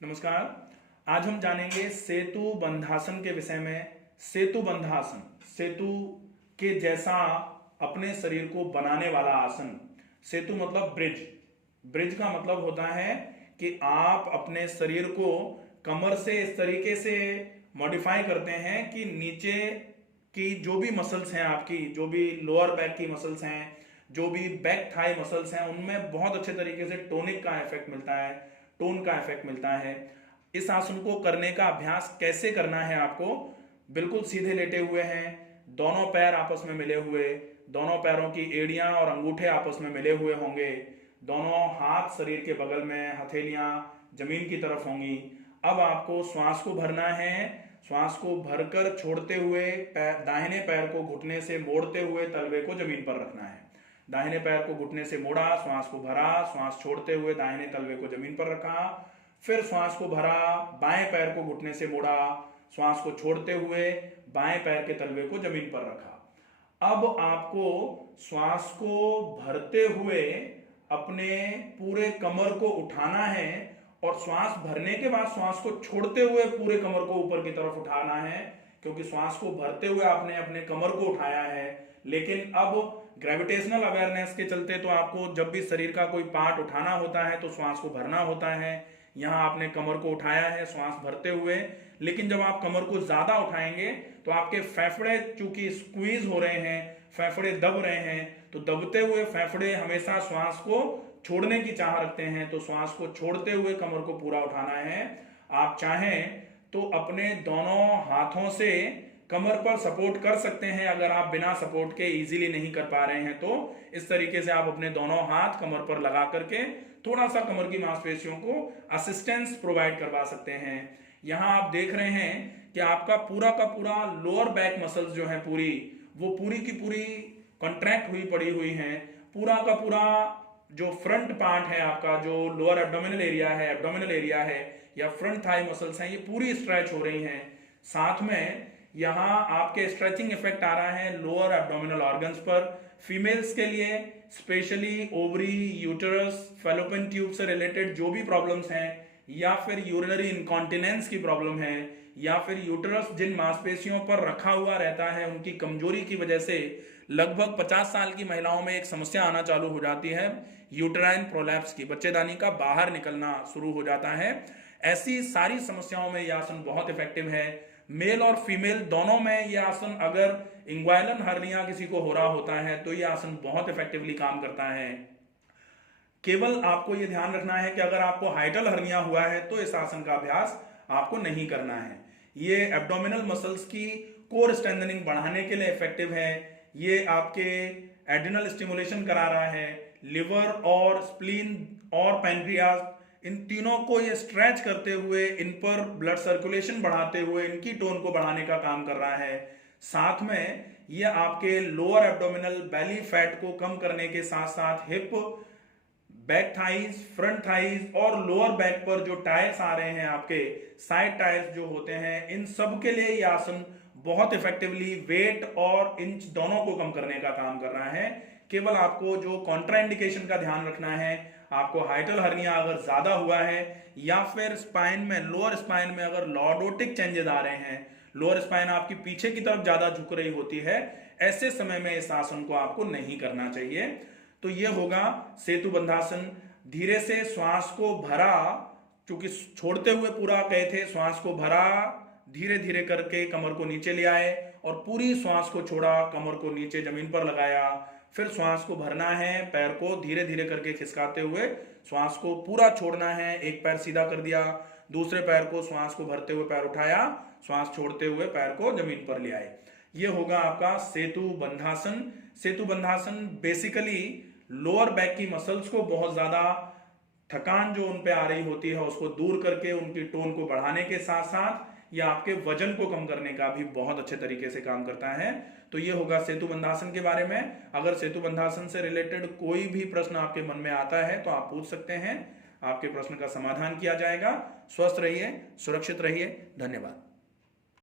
नमस्कार। आज हम जानेंगे सेतु बंधासन के विषय में। सेतु बंधासन, सेतु के जैसा अपने शरीर को बनाने वाला आसन। सेतु मतलब ब्रिज। ब्रिज का मतलब होता है कि आप अपने शरीर को कमर से इस तरीके से मॉडिफाई करते हैं कि नीचे की जो भी मसल्स हैं, आपकी जो भी लोअर बैक की मसल्स हैं, जो भी बैक थाई मसल्स हैं, उनमें बहुत अच्छे तरीके से टोनिक का इफेक्ट मिलता है, टोन का इफेक्ट मिलता है। इस आसन को करने का अभ्यास कैसे करना है आपको? बिल्कुल सीधे लेटे हुए हैं, दोनों पैर आपस में मिले हुए, दोनों पैरों की एड़ियां और अंगूठे आपस में मिले हुए होंगे, दोनों हाथ शरीर के बगल में, हथेलियां जमीन की तरफ होंगी। अब आपको श्वास को भरना है। श्वास को भरकर छोड़ते हुए दाहिने पैर को घुटने से मोड़ते हुए तलवे को जमीन पर रखना है। दाहिने पैर को घुटने से मोड़ा, श्वास को भरा, श्वास छोड़ते हुए दाहिने तलवे को जमीन पर रखा, फिर श्वास को भरा, बाएं पैर को घुटने से मोड़ा, श्वास को छोड़ते हुए बाएं पैर के तलवे को जमीन पर रखा। अब आपको श्वास को भरते हुए अपने पूरे कमर को उठाना है और श्वास भरने के बाद श्वास को छोड़ते हुए पूरे कमर को ऊपर की तरफ उठाना है, क्योंकि श्वास को भरते हुए आपने अपने कमर को उठाया है। लेकिन अब ग्रेविटेशनल अवेयरनेस के चलते तो आपको जब भी शरीर का कोई पार्ट उठाना होता है तो श्वास को भरना होता है। यहां आपने कमर को उठाया है श्वास भरते हुए, लेकिन जब आप कमर को ज्यादा उठाएंगे तो आपके फेफड़े चूंकि स्क्वीज हो रहे हैं, फेफड़े दब रहे हैं, तो दबते हुए फेफड़े हमेशा श्वास को छोड़ने की चाह रखते हैं, तो श्वास को छोड़ते हुए कमर को पूरा उठाना है। आप चाहें तो अपने दोनों हाथों से कमर पर सपोर्ट कर सकते हैं। अगर आप बिना सपोर्ट के इजीली नहीं कर पा रहे हैं तो इस तरीके से आप अपने दोनों हाथ कमर पर लगा करके थोड़ा सा कमर की मांसपेशियों को असिस्टेंस प्रोवाइड करवा सकते हैं। यहां आप देख रहे हैं कि आपका पूरा का पूरा लोअर बैक मसल्स जो है वो पूरी की पूरी कॉन्ट्रैक्ट हुई पड़ी हुई हैं। पूरा का पूरा जो फ्रंट पार्ट है आपका, जो लोअर एब्डोमिनल एरिया है या फ्रंट थाई मसल्स हैं, ये पूरी स्ट्रेच हो रही हैं। साथ में यहां आपके स्ट्रेचिंग इफेक्ट आ रहा है लोअर एब्डोमिनल ऑर्गन्स पर। फीमेल्स के लिए specially ovary, uterus, fallopian tube से रिलेटेड जो भी प्रॉब्लम्स हैं, या फिर यूरिनरी इनकॉन्टिनेंस की प्रॉब्लम है, या फिर यूटरस जिन मांसपेशियों पर रखा हुआ रहता है, उनकी कमजोरी की वजह से लगभग 50 साल की महिलाओं में एक समस्या आना चालू हो जाती है, यूटराइन प्रोलैप्स की, बच्चेदानी का बाहर निकलना शुरू हो जाता है। ऐसी सारी समस्याओं में यह आसन बहुत इफेक्टिव है। मेल और फीमेल दोनों में यह आसन, अगर इंग्वायलन हर्निया किसी को हो रहा होता है तो यह आसन बहुत इफेक्टिवली काम करता है। केवल आपको यह ध्यान रखना है कि अगर आपको हाइटल हर्निया हुआ है तो इस आसन का अभ्यास आपको नहीं करना है। ये एब्डोमिनल मसल्स की कोर स्ट्रेंथनिंग बढ़ाने के लिए इफेक्टिव है। ये आपके एड्रिनल स्टिमुलेशन करा रहा है। लिवर और स्प्लीन और पैंक्रियाज, इन तीनों को ये स्ट्रेच करते हुए, इन पर ब्लड सर्कुलेशन बढ़ाते हुए इनकी टोन को बढ़ाने का काम कर रहा है। साथ में ये आपके लोअर एब्डोमिनल बेली फैट को कम करने के साथ साथ hip, back thighs, front thighs और लोअर बैक पर जो टायर्स आ रहे हैं, आपके साइड टायर्स जो होते हैं, इन सब के लिए ये आसन बहुत इफेक्टिवली वेट और इंच दोनों को कम करने का काम कर रहा है। केवल आपको जो कॉन्ट्राइंडिकेशन का ध्यान रखना है, आपको हाइटल हर्निया अगर ज्यादा हुआ है या फिर स्पाइन में, लोअर स्पाइन में अगर लॉर्डोटिक चेंजेस आ रहे हैं, लोअर स्पाइन आपकी पीछे की तरफ ज्यादा झुक रही होती है, ऐसे समय में इस आसन को आपको नहीं करना चाहिए। तो यह होगा सेतु बंधासन। धीरे से श्वास को भरा, क्योंकि छोड़ते हुए पूरा गए थे, श्वास को भरा, धीरे धीरे करके कमर को नीचे ले आए और पूरी श्वास को छोड़ा, कमर को नीचे जमीन पर लगाया। फिर श्वास को भरना है, पैर को धीरे धीरे करके खिसकाते हुए श्वास को पूरा छोड़ना है। एक पैर सीधा कर दिया, दूसरे पैर को श्वास को भरते हुए पैर उठाया, श्वास छोड़ते हुए पैर को जमीन पर ले आए। यह होगा आपका सेतु बंधासन। सेतु बंधासन बेसिकली लोअर बैक की मसल्स को बहुत ज्यादा थकान जो उन पे आ रही होती है उसको दूर करके उनकी टोन को बढ़ाने के साथ साथ यह आपके वजन को कम करने का भी बहुत अच्छे तरीके से काम करता है। तो ये होगा सेतु बंधासन के बारे में। अगर सेतु बंधासन से रिलेटेड कोई भी प्रश्न आपके मन में आता है तो आप पूछ सकते हैं, आपके प्रश्न का समाधान किया जाएगा। स्वस्थ रहिए, सुरक्षित रहिए। धन्यवाद।